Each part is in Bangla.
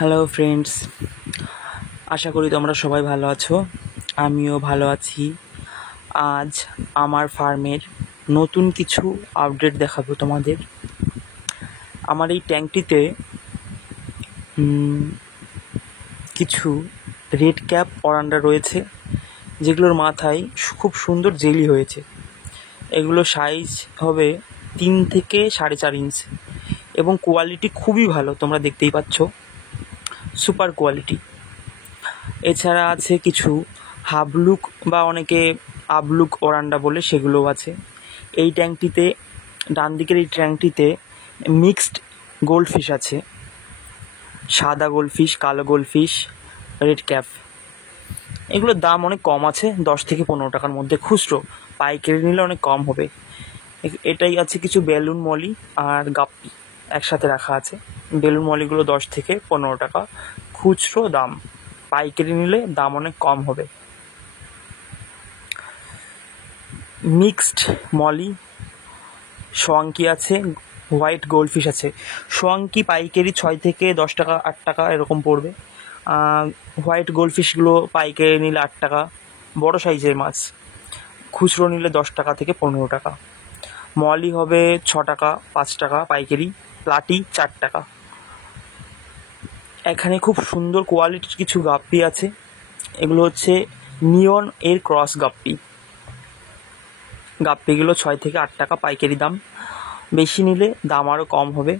হ্যালো ফ্রেন্ডস, আশা করি তোমরা সবাই ভালো আছো। আমিও ভালো আছি। আজ আমার ফার্মের নতুন কিছু আপডেট দেখাবো তোমাদের। আমার এই ট্যাঙ্কটিতে কিছু রেড ক্যাপ অরান্ডা রয়েছে, যেগুলোর মাথায় খুব সুন্দর জেলি হয়েছে। এগুলো সাইজ হবে 3 থেকে 4.5 ইঞ্চ এবং কোয়ালিটি খুবই ভালো, তোমরা দেখতেই পাচ্ছ, সুপার কোয়ালিটি। এছাড়া আছে কিছু হাবলুক বা অনেকে আবলুক ওরান্ডা বলে, সেগুলোও আছে এই ট্যাঙ্কটিতে। ডান দিকের এই ট্যাঙ্কটিতে মিক্সড গোল্ডফিশ আছে, সাদা গোল্ডফিশ, কালো গোল্ডফিশ, রেড ক্যাপ। এগুলোর দাম অনেক কম আছে, 10 থেকে 15 টাকার মধ্যে খুচরো। পাইকারি নিলে অনেক কম হবে। এটাই আছে কিছু বেলুন মলি আর গাপ্পি একসাথে রাখা আছে। বেলুন মলিগুলো 10 থেকে 15 টাকা খুচরো দাম, পাইকারি নিলে দাম অনেক কম হবে। মিক্সড মলি সোয়াঙ্কি আছে, হোয়াইট গোল্ডফিশ আছে। সোয়াঙ্কি পাইকারি 6 থেকে 10 টাকা, 8 টাকা এরকম পড়বে। হোয়াইট গোল্ডফিশগুলো পাইকারি নিলে 8 টাকা, বড় সাইজের মাছ। খুচরো নিলে 10 টাকা থেকে 15 টাকা। মলি হবে 6 টাকা, 5 টাকা পাইকারি। প্লাটি 4 টাকা। এখানে খুব সুন্দর কোয়ালিটির কিছু গাপ্পি আছে। এগুলো হচ্ছে নিয়ন এর ক্রস গাপ্পি। গাপ্পিগুলো 6 থেকে 8 টাকা পাইকারি দাম, বেশি নিলে দাম আরও কম হবে,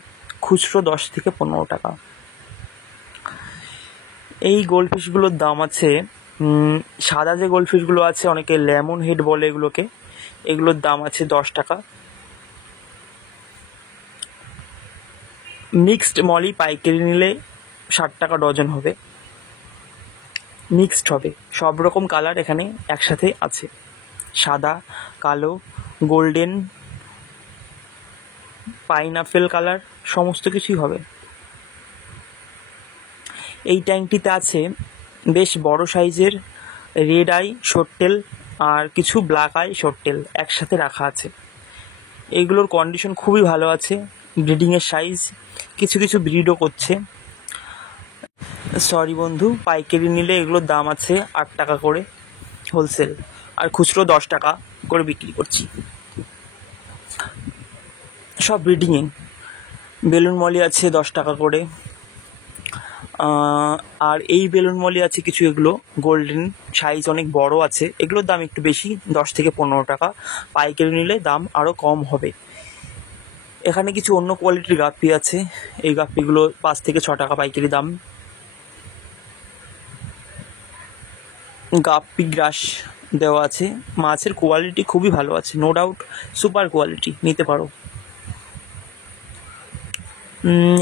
খুচরো 10 থেকে 15 টাকা। এই গোল্ডফিশগুলোর দাম আছে, সাদা যে গোল্ডফিশগুলো আছে, অনেকে লেমন হেড বলে এগুলোকে, এগুলোর দাম আছে 10 টাকা। মিক্সড মলি পাইকারি নিলে 60 টাকা ডজন হবে। মিক্সড হবে, সব রকম কালার এখানে একসাথে আছে, সাদা, কালো, গোল্ডেন, পাইনাপেল কালার, সমস্ত কিছুই হবে। এই ট্যাঙ্কটিতে আছে বেশ বড় সাইজের রেড আই শর্টটেল আর কিছু ব্ল্যাক আই শর্টটেল একসাথে রাখা আছে। এইগুলোর কন্ডিশন খুবই ভালো আছে, ব্রিডিংয়ের সাইজ, কিছু কিছু ব্রিডও করছে। সরি বন্ধু, পাইকারি নিলে এগুলোর দাম আছে 8 টাকা করে হোলসেল, আর খুচরো 10 টাকা করে বিক্রি করছি। সব ব্রিডিংয়ে। বেলুন মলি আছে 10 টাকা করে। আর এই বেলুন মলি আছে কিছু, এগুলো গোল্ডেন, সাইজ অনেক বড় আছে, এগুলোর দাম একটু বেশি, 10 থেকে 15 টাকা। পাইকারি নিলে দাম আরও কম হবে। এখানে কিছু অন্য কোয়ালিটির গাপ্পি আছে, এই গাপ্পিগুলো 5 থেকে 6 টাকা পাইকারি দাম। গাপ্পি গ্রাস দেওয়া আছে, মাছের কোয়ালিটি খুবই ভালো আছে, নো ডাউট সুপার কোয়ালিটি, নিতে পারো।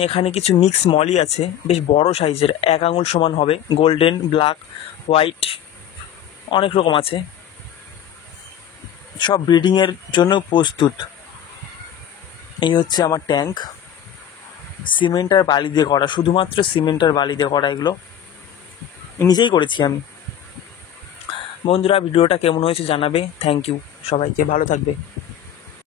এখানে কিছু মিক্স মলি আছে, বেশ বড় সাইজের, 1 আঙুল সমান হবে, গোল্ডেন, ব্ল্যাক, হোয়াইট, অনেক রকম আছে, সব ব্রিডিংয়ের জন্য প্রস্তুত। এই হচ্ছে আমার ট্যাঙ্ক, সিমেন্ট আর বালি দিয়ে করা, শুধুমাত্র সিমেন্ট আর বালি দিয়ে করা। এগুলো নিজেই করেছি আমি। বন্ধুরা, ভিডিওটা কেমন হয়েছে জানাবে। থ্যাংক ইউ সবাইকে, ভালো থাকবে।